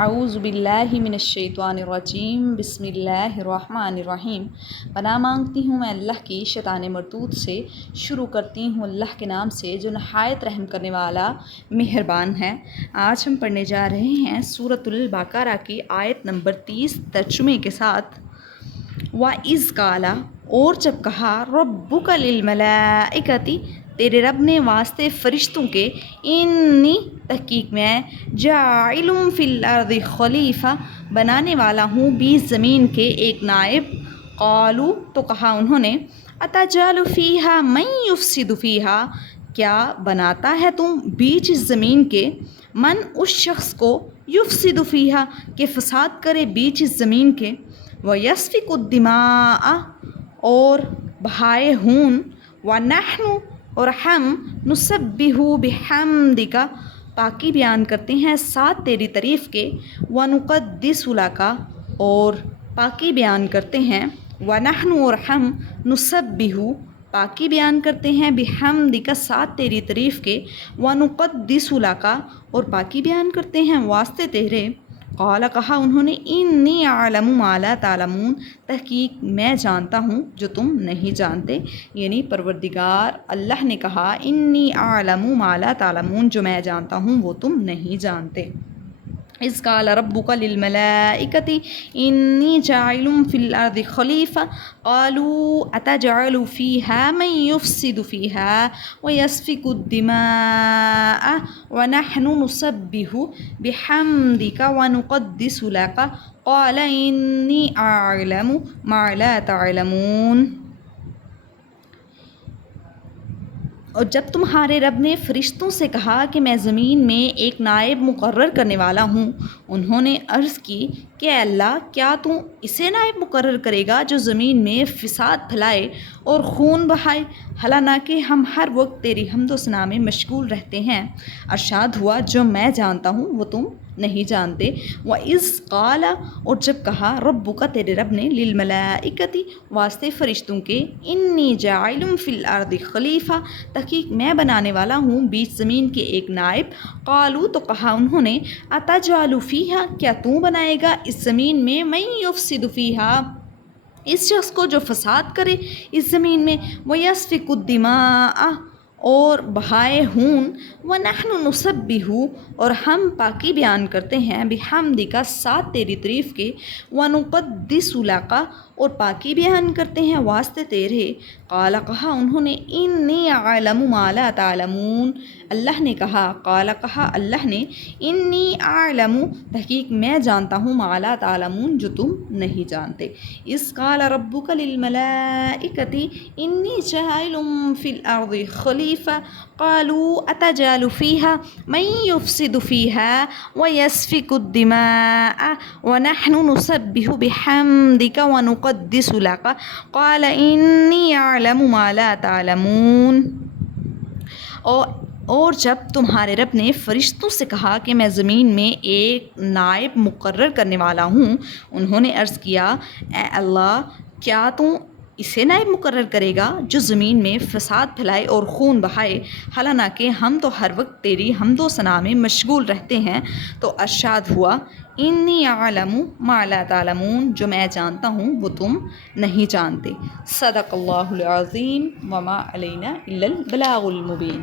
اعوذ باللہ من الشیطان الرجیم، بسم اللہ الرحمن الرحیم۔ پناہ مانگتی ہوں میں اللہ کی شیطان مردود سے۔ شروع کرتی ہوں اللہ کے نام سے جو نہایت رحم کرنے والا مہربان ہے۔ آج ہم پڑھنے جا رہے ہیں سورۃ البقرہ کی آیت نمبر 30 ترجمے کے ساتھ۔ وَإِذْ قَالَ، اور جب کہا، رَبُّكَ لِلْمَلَائِكَةِ، تیرے رب نے واسطے فرشتوں کے، انی، تحقیق میں، جاعل فی الارض خلیفہ، بنانے والا ہوں بیچ زمین کے ایک نائب۔ قالوا، تو کہا انہوں نے، اتجعل فیہا من یفسد فیہا، کیا بناتا ہے تم بیچ اس زمین کے، من، اس شخص کو، یفسد فیہا، کہ فساد کرے بیچ اس زمین کے، ویسفک الدماء، اور بہائے خون، ونحن، اور ہم، نسبح بحمدک، پاکی بیان کرتے ہیں ساتھ تیری تعریف کے، ونقدس لک، اور پاکی بیان کرتے ہیں، ونحن، اور ہم، نسبح، پاکی بیان کرتے ہیں، بحمدک، ساتھ تیری تعریف کے، ونقدس لک، اور پاکی بیان کرتے ہیں واسطے تیرے۔ قال، کہا انہوں نے، انی اعلم ما لا تعلمون، تحقیق میں جانتا ہوں جو تم نہیں جانتے، یعنی پروردگار اللہ نے کہا، انی اعلم ما لا تعلمون، جو میں جانتا ہوں وہ تم نہیں جانتے۔ اذ قال ربک للملائکۃ انی جاعل فی الارض خلیفہ قالوا اتجعل فیہا من یفسد فیہا ویسفک الدماء ونحن نسبح بحمدک ونقدس لک قال انی اعلم ما لا تعلمون۔ اور جب تمہارے رب نے فرشتوں سے کہا کہ میں زمین میں ایک نائب مقرر کرنے والا ہوں، انہوں نے عرض کی کہ اے اللہ، کیا تو اسے نائب مقرر کرے گا جو زمین میں فساد پھیلائے اور خون بہائے، حالانکہ ہم ہر وقت تیری حمد و ثنا میں مشغول رہتے ہیں۔ ارشاد ہوا، جو میں جانتا ہوں وہ تم نہیں جانتے۔ وَإِذْ قَالَ، اور جب کہا، ربک، تیرے رب نے، للملائکۃ، واسطے فرشتوں کے، انی جاعل فی الارض خلیفہ، تحقیق میں بنانے والا ہوں بیچ زمین کے ایک نائب۔ قالوا، تو کہا انہوں نے، اتجعل فیہا، کیا تو بنائے گا اس زمین میں، من یفسد فیہا، اس شخص کو جو فساد کرے اس زمین میں، ویسفک الدماء، اور بہائے خون، ونحن نسبح، اور ہم پاکی بیان کرتے ہیں، بحمدک، ساتھ تیری تعریف کے، ونقدس لک، اور پاکی بیان کرتے ہیں واسطے تیرے۔ قال، کہا انہوں نے، انی اعلم ما لا تعلمون، اللہ نے کہا، قال، کہا اللہ نے، انی اعلم، تحقیق میں جانتا ہوں، ما لا تعلمون، جو تم نہیں جانتے۔ اذ قال ربک للملائکۃ انی جاعل فی الارض خلیفہ قالوا اتجعل فیہا من یفسد فیہا ویسفک الدماء ونحن نسبح بحمدک ونقدس لک قال انی اعلم ما لا تعلمون۔ اور جب تمہارے رب نے فرشتوں سے کہا کہ میں زمین میں ایک نائب مقرر کرنے والا ہوں، انہوں نے عرض کیا، اے اللہ، کیا تو اسے نائب مقرر کرے گا جو زمین میں فساد پھیلائے اور خون بہائے، حالانکہ ہم تو ہر وقت تیری حمد و ثنا میں مشغول رہتے ہیں۔ تو ارشاد ہوا، انی اعلم ما لا تعلمون، جو میں جانتا ہوں وہ تم نہیں جانتے۔ صدق اللہ العظیم، وما علینا الا البلاغ المبین۔